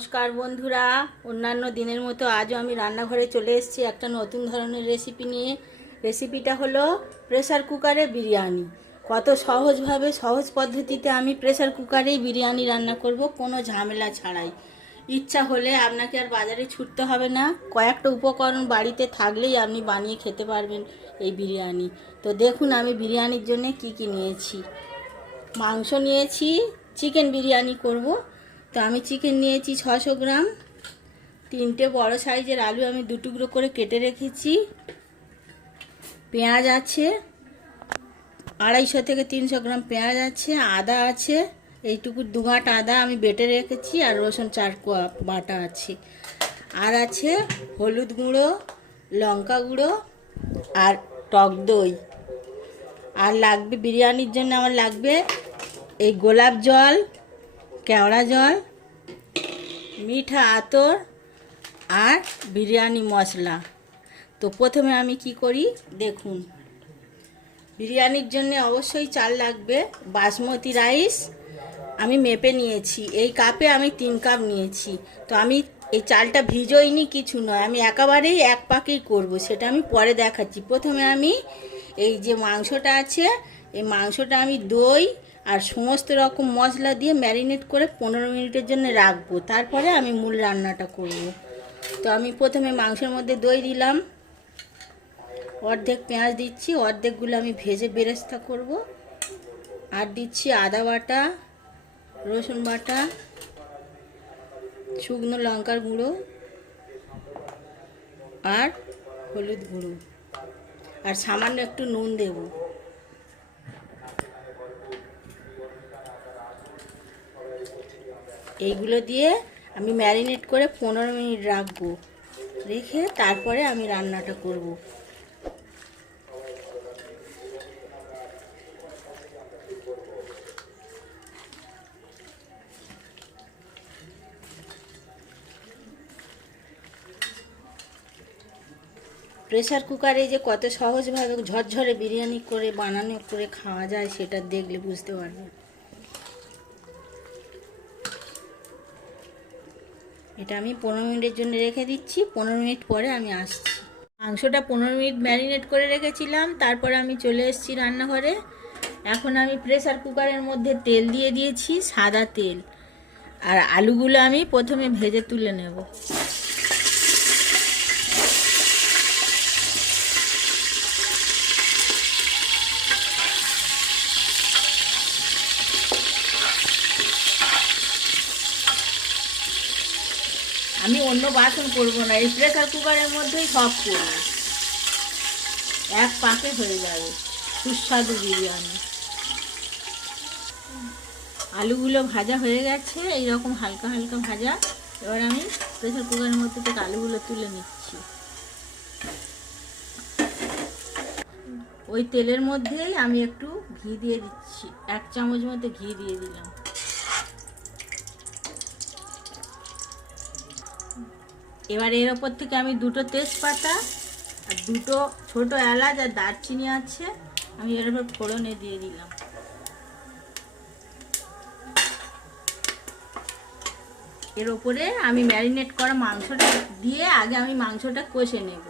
নমস্কার বন্ধুরা, অন্যান্য দিনের মতো আজও আমি রান্নাঘরে চলে এসেছি একটা নতুন ধরনের রেসিপি নিয়ে। রেসিপিটা হলো প্রেসার কুকারে বিরিয়ানি। কত সহজভাবে সহজ পদ্ধতিতে আমি প্রেসার কুকারেই বিরিয়ানি রান্না করব, কোনো ঝামেলা ছাড়াই। ইচ্ছা হলে আপনাকে আর বাজারে ছুটতে হবে না, কয়েকটা উপকরণ বাড়িতে থাকলেই আপনি বানিয়ে খেতে পারবেন এই বিরিয়ানি। তো দেখুন আমি বিরিয়ানির জন্য কি কি নিয়েছি। মাংস নিয়েছি, চিকেন বিরিয়ানি করব। তো আমি চিকেন নিয়েছি 600 গ্রাম। 3টে বড় সাইজের আলু আমি 2 টুকরো করে কেটে রেখেছি। পেঁয়াজ আছে 250 থেকে 300 গ্রাম পেঁয়াজ আছে। আদা আছে এইটুকু 2 গাঁট আদা আমি বেটে রেখেছি, আর রসুন 4 কোয়া বাটা আছে। আর আছে হলুদ গুঁড়ো, লঙ্কা গুঁড়ো আর টক দই। আর লাগবে বিরিয়ানির জন্য আমার লাগবে এই গোলাপ জল, কেওড়া জল, মিঠা আতর আর বিরিয়ানি মশলা। তো প্রথমে আমি কি করি দেখুন। বিরিয়ানির জন্য অবশ্যই চাল লাগবে বাসমতি রাইস। আমি মেপে নিয়েছি, এই কাপে আমি 3 কাপ নিয়েছি। তো আমি এই চালটা ভিজোইনি, কিছু নয়, আমি একেবারেই এক পাকেই করব, সেটা আমি পরে দেখাচ্ছি। প্রথমে আমি এই যে মাংসটা আছে, এই মাংসটা আমি দই আর সমস্ত রকম মশলা দিয়ে ম্যারিনেট করে 15 মিনিটের জন্য রাখবো, তারপরে আমি মূল রান্নাটা করব। তো আমি প্রথমে মাংসের মধ্যে দই দিলাম, অর্ধেক পেঁয়াজ দিচ্ছি, অর্ধেকগুলো আমি ভেজে বেরেস্তা করব। আর দিচ্ছি আদা বাটা, রসুন বাটা, শুকনো লঙ্কার গুঁড়ো আর হলুদ গুঁড়ো, আর সামান্য একটু নুন দেব। এইগুলো দিয়ে আমি ম্যারিনেট করে 15 মিনিট রাখবো, রেখে তারপরে আমি রান্নাটা করব। প্রেসার কুকারে যে কত সহজভাবে ঝরঝরে বিরিয়ানি করে বানানো করে খাওয়া যায়, সেটা দেখলে বুঝতে পারবেন। এটা আমি 15 মিনিটের জন্য রেখে দিচ্ছি, 15 মিনিট পরে আমি আসছি। মাংসটা 15 মিনিট ম্যারিনেট করে রেখেছিলাম, তারপরে আমি চলে এসেছি রান্নাঘরে। এখন আমি প্রেসার কুকারের মধ্যে তেল দিয়ে দিয়েছি, সাদা তেল। আর আলুগুলো আমি প্রথমে ভেজে তুলে নেব। আমি অন্য বাসন করব না, এই প্রেসার কুকারের মধ্যেই সব করব, এক পাকে হয়ে যাবে সুস্বাদু বিরিয়ানি। আলুগুলো ভাজা হয়ে গেছে, এইরকম হালকা হালকা ভাজা। এবার আমি প্রেসার কুকারের মধ্যে থেকে আলুগুলো তুলে নিচ্ছি। ওই তেলের মধ্যেই আমি একটু ঘি দিয়ে দিচ্ছি, 1 চামচ মতো ঘি দিয়ে দিলাম। এবার এর ওপর থেকে আমি 2টো তেজপাতা আর 2টো ছোটো এলাচ আর দারচিনি আছে, আমি এর উপর ফোড়নে দিয়ে দিলাম। এর ওপরে আমি ম্যারিনেট করা মাংসটা দিয়ে আগে আমি মাংসটা কষে নেব।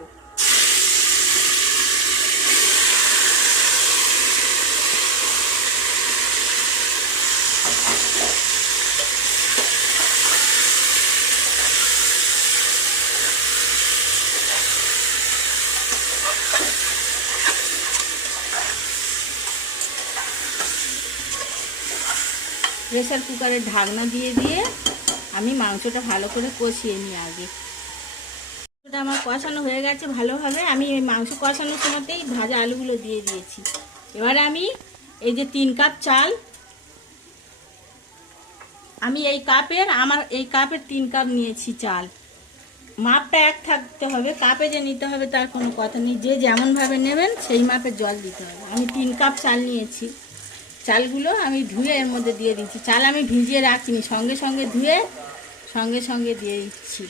প্রেসার কুকারের ঢাকনা দিয়ে দিয়ে আমি মাংসটা ভালো করে কষিয়ে নিই আগে। মাংসটা আমার কষানো হয়ে গেছে ভালোভাবে। আমি এই মাংস কষানোর সময়তেই ভাজা আলুগুলো দিয়ে দিয়েছি। এবারে আমি এই যে 3 কাপ চাল, আমি এই কাপের 3 কাপ নিয়েছি চাল। মাপটা এক থাকতে হবে, কাপে যে নিতে হবে তার কোনো কথা নেই, যে যেমনভাবে নেবেন সেই মাপে জল দিতে হবে। আমি 3 কাপ চাল নিয়েছি, চালগুলো আমি ধুয়ে এর মধ্যে দিয়ে দিচ্ছি। চাল আমি ভিজিয়ে রাখিনি, সঙ্গে সঙ্গে ধুয়ে সঙ্গে সঙ্গে দিয়ে দিচ্ছি।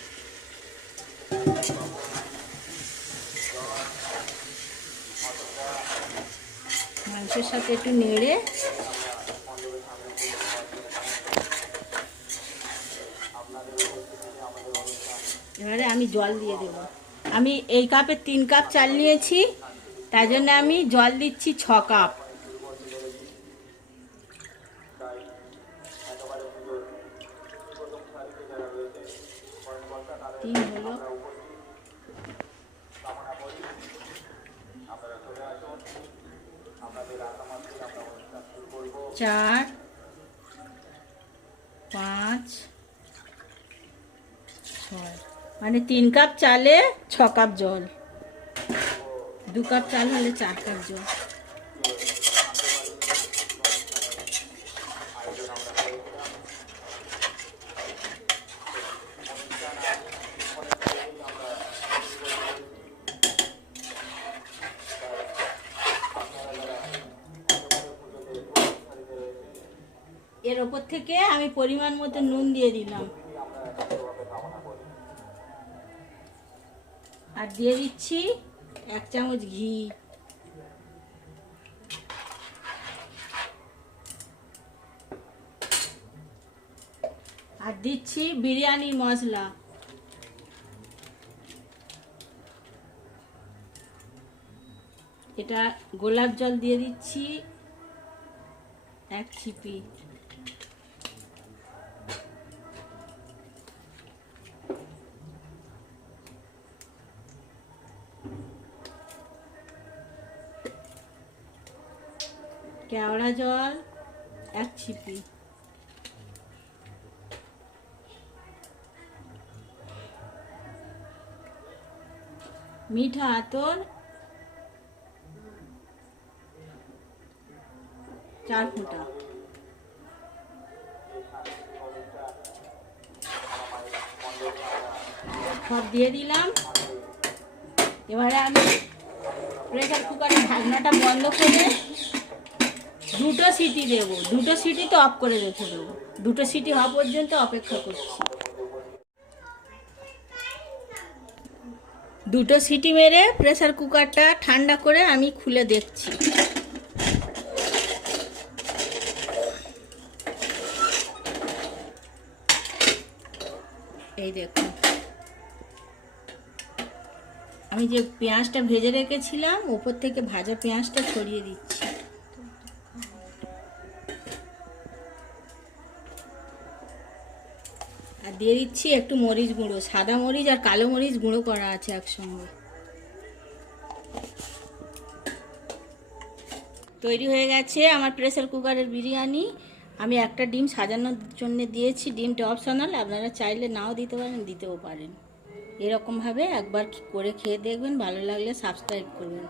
মাংসের সাথে একটু নেড়ে এবারে আমি জল দিয়ে দেব। আমি এই কাপে 3 কাপ চাল নিয়েছি, তাই জন্য আমি জল দিচ্ছি 6 কাপ। তিন হলো, 4, 5, 6, মানে 3 কাপ চালে 6 কাপ জল। 2 কাপ চাল হলে 4 কাপ জল। এর ওপর থেকে আমি পরিমাণ মতো নুন দিয়ে দিলাম, আর দিয়ে দিচ্ছি 1 চামচ ঘি। আর দিচ্ছি বিরিয়ানি মশলা। এটা গোলাপ জল দিয়ে দিচ্ছি 1 ছিপি। কেওড়া জল 1 ছিপি। মিঠা আতর 4 ফোঁটা। সব দিয়ে দিলাম। এবারে আমি প্রেসার কুকারের ঢাকনাটা বন্ধ করে 2টো সিটি দেবো। 2টো সিটি তো অফ করে রেখে দেবো। 2টো সিটি হওয়া পর্যন্ত অপেক্ষা করছি। 2টো সিটি মেরে প্রেসার কুকারটা ঠান্ডা করে আমি খুলে দেখছি। এই দেখুন, আমি যে পেঁয়াজটা ভেজে রেখেছিলাম উপর থেকে ভাজা পেঁয়াজটা ছড়িয়ে দিচ্ছি। আর দিয়ে দিচ্ছি একটু মরিচ গুঁড়ো, সাদা মরিচ আর কালো মরিচ গুঁড়ো করা আছে একসঙ্গে। তৈরি হয়ে গেছে আমার প্রেসার কুকারের বিরিয়ানি। আমি একটা ডিম সাজানোর জন্য দিয়েছি, ডিমটা অপশনাল, আপনারা চাইলে নাও দিতে পারেন, দিতেও পারেন। এরকমভাবে একবার করে খেয়ে দেখবেন, ভালো লাগলে সাবস্ক্রাইব করবেন।